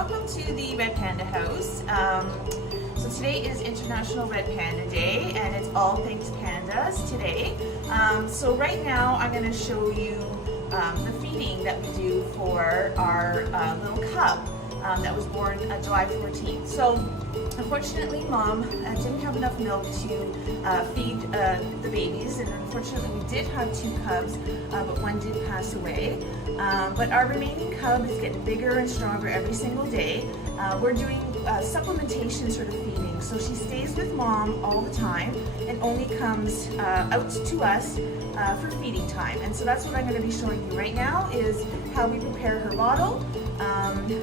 welcome to the Red Panda house. So today is International Red Panda Day, and it's all things pandas today. So right now I'm going to show you the feeding that we do for our little cub that was born July 14th. So unfortunately, Mom didn't have enough milk to feed the babies, and unfortunately we did have 2 cubs, but one did pass away. But our remaining cub is getting bigger and stronger every single day. We're doing supplementation sort of feeding, so she stays with Mom all the time and only comes out to us for feeding time. And so that's what I'm going to be showing you right now, is how we prepare her bottle.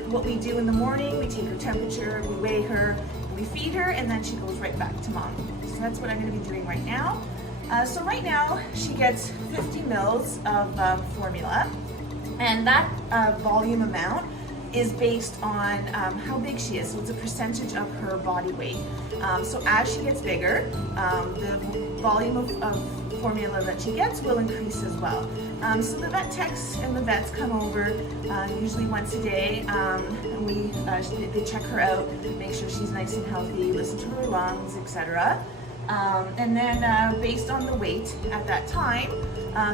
What we do in the morning, we take her temperature, we weigh her, we feed her, and then she goes right back to Mom. So that's what I'm going to be doing right now. So right now she gets 50 mils of formula, and that volume amount is based on how big she is. So it's a percentage of her body weight. So as she gets bigger, the volume of formula that she gets will increase as well. So the vet techs and the vets come over usually once a day, and they check her out, make sure she's nice and healthy, listen to her lungs, etc. And then based on the weight at that time,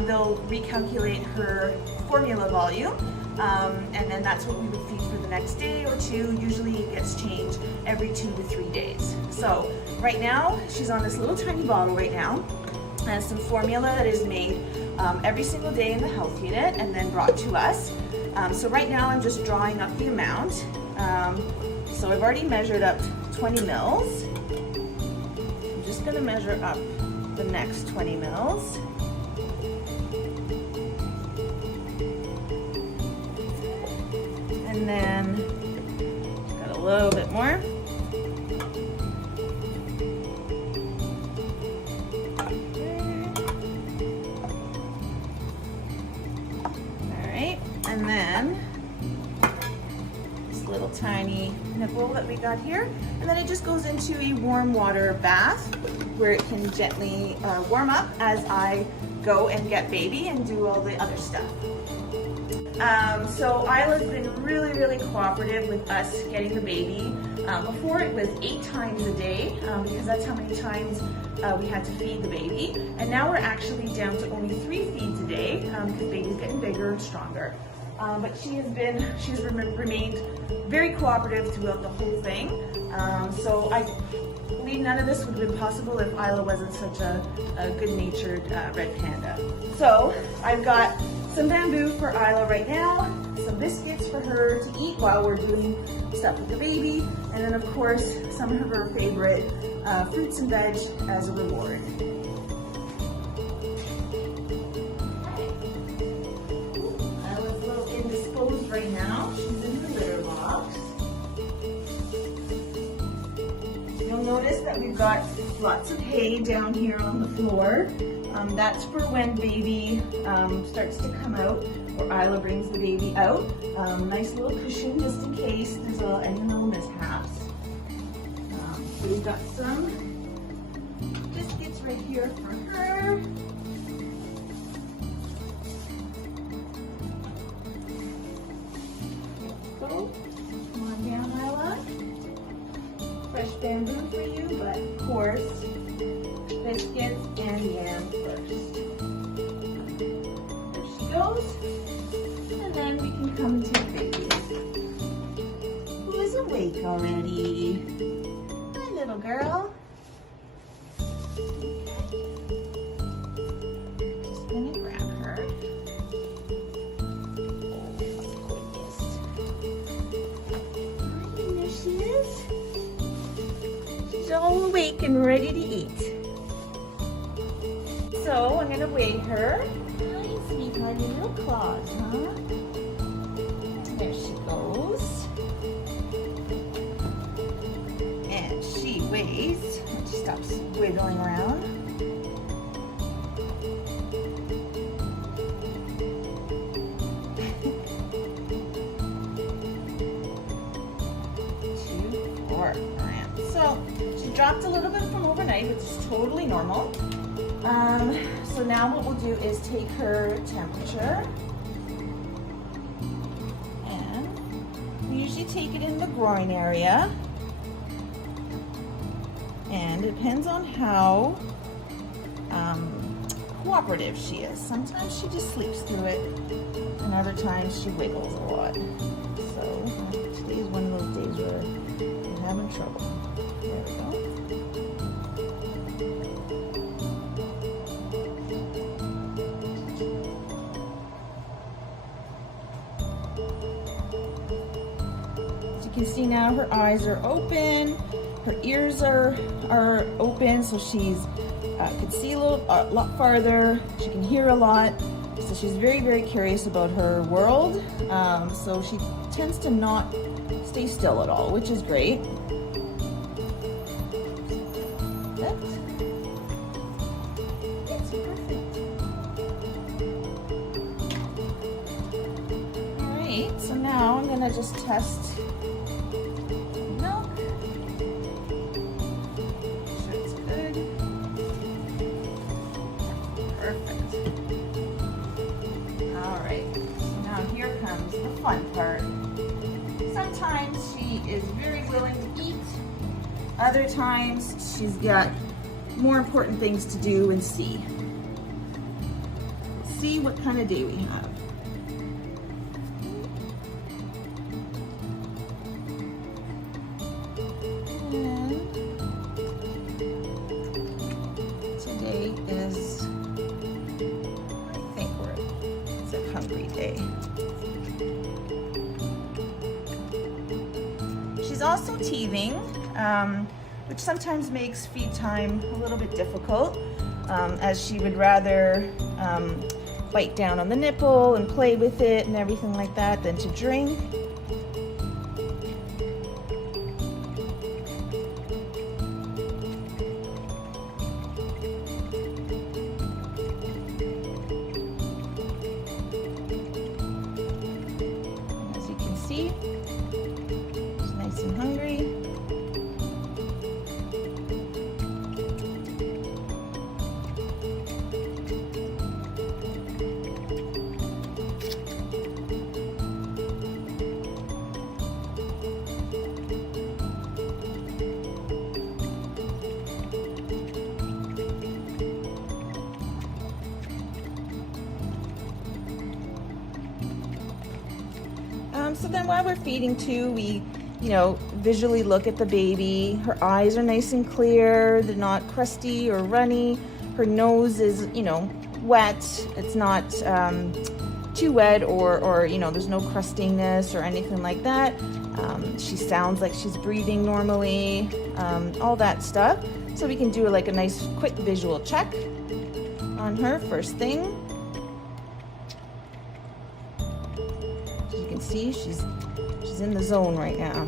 they'll recalculate her formula volume, and then that's what we would feed for the next day or 2. Usually it gets changed every 2 to 3 days. So right now she's on this little tiny bottle right now, and some formula that is made every single day in the health unit and then brought to us. So right now I'm just drawing up the amount. So I've already measured up 20 mils. I'm just going to measure up the next 20 mils. And then got a little bit more. And then this little tiny nipple that we got here, and then it just goes into a warm water bath where it can gently warm up as I go and get baby and do all the other stuff. So Isla's been really cooperative with us getting the baby. Before it was 8 times a day, because that's how many times we had to feed the baby. And now we're actually down to only 3 feeds a day, because baby's getting bigger and stronger. But she's remained very cooperative throughout the whole thing. So I believe none of this would have been possible if Isla wasn't such a good-natured red panda. So I've got some bamboo for Isla right now, some biscuits for her to eat while we're doing stuff with the baby, and then of course some of her favorite fruits and veg as a reward. Isla's a little indisposed right now. She's in the litter box. You'll notice that we've got lots of hay down here on the floor. That's for when baby starts to come out, or Isla brings the baby out. Nice little cushion just in case there's any little mishaps. So we've got some biscuits right here for her. Go. Come on down, Isla. Fresh bamboo for you, but of course, biscuits and yam first. There she goes. And then we can come to the baby, who is awake already. Hi, little girl. Just gonna grab her. Oh, there she is. She's all awake and ready to eat. So I'm gonna weigh her. Hi, sweetheart, your little claws, huh? There she goes. And she weighs, she stops wiggling around. So she dropped a little bit from overnight, which is totally normal. So now what we'll do is take her temperature, and we usually take it in the groin area. And it depends on how cooperative she is. Sometimes she just sleeps through it, and other times she wiggles a lot. So today is one of those days where I'm having trouble. There we go. As you can see now, her eyes are open, her ears are open, so she's can see a lot farther. She can hear a lot, so she's very, very curious about her world. So she tends to not stay still at all, which is great. That's perfect. All right, so now I'm gonna just test milk. Make sure it's good. Perfect. All right, so now here comes the fun part. Sometimes she is very willing to eat. Other times she's got more important things to do and see. Let's see what kind of day we have. And today is, I think it's a hungry day. She's also teething, which sometimes makes feed time a little bit difficult, as she would rather bite down on the nipple and play with it and everything like that than to drink. As you can see, she's nice and hungry. So then while we're feeding too, we, visually look at the baby. Her eyes are nice and clear. They're not crusty or runny. Her nose is, wet. It's not too wet or there's no crustiness or anything like that. She sounds like she's breathing normally, all that stuff. So we can do like a nice quick visual check on her first thing. You can see she's in the zone right now.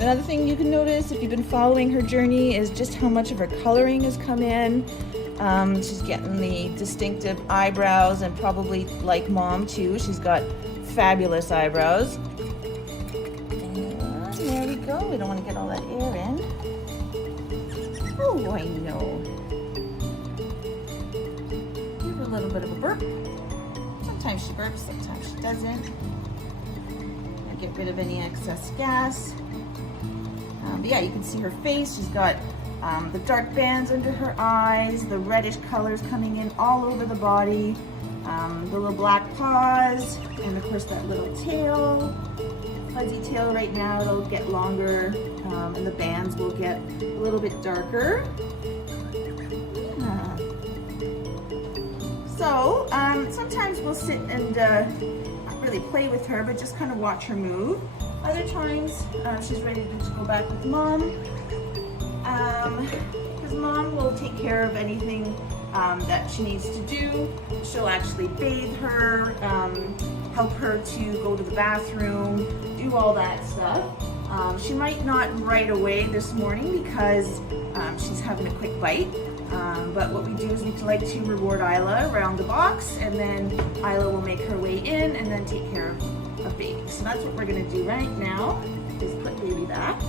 Another thing you can notice if you've been following her journey is just how much of her coloring has come in. She's getting the distinctive eyebrows, and probably like mom too, she's got fabulous eyebrows. And there we go. We don't want to get all that air in. Oh, I know. Give her a little bit of a burp. Sometimes she burps, sometimes she doesn't. Get rid of any excess gas. But yeah, you can see her face. She's got the dark bands under her eyes, the reddish colors coming in all over the body, the little black paws, and of course that little tail, fuzzy tail right now. It'll get longer, and the bands will get a little bit darker. Yeah. So sometimes we'll sit and not really play with her, but just kind of watch her move. Other times she's ready to go back with mom. Because mom will take care of anything that she needs to do. She'll actually bathe her, help her to go to the bathroom, do all that stuff. She might not right away this morning because she's having a quick bite. But what we do is we like to reward Isla around the box, and then Isla will make her way in and then take care of baby. So that's what we're gonna do right now, is put baby back.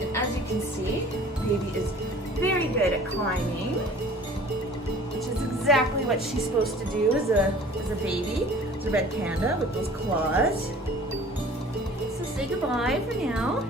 And as you can see, baby is very good at climbing, which is exactly what she's supposed to do as a baby. It's a red panda with those claws. So say goodbye for now.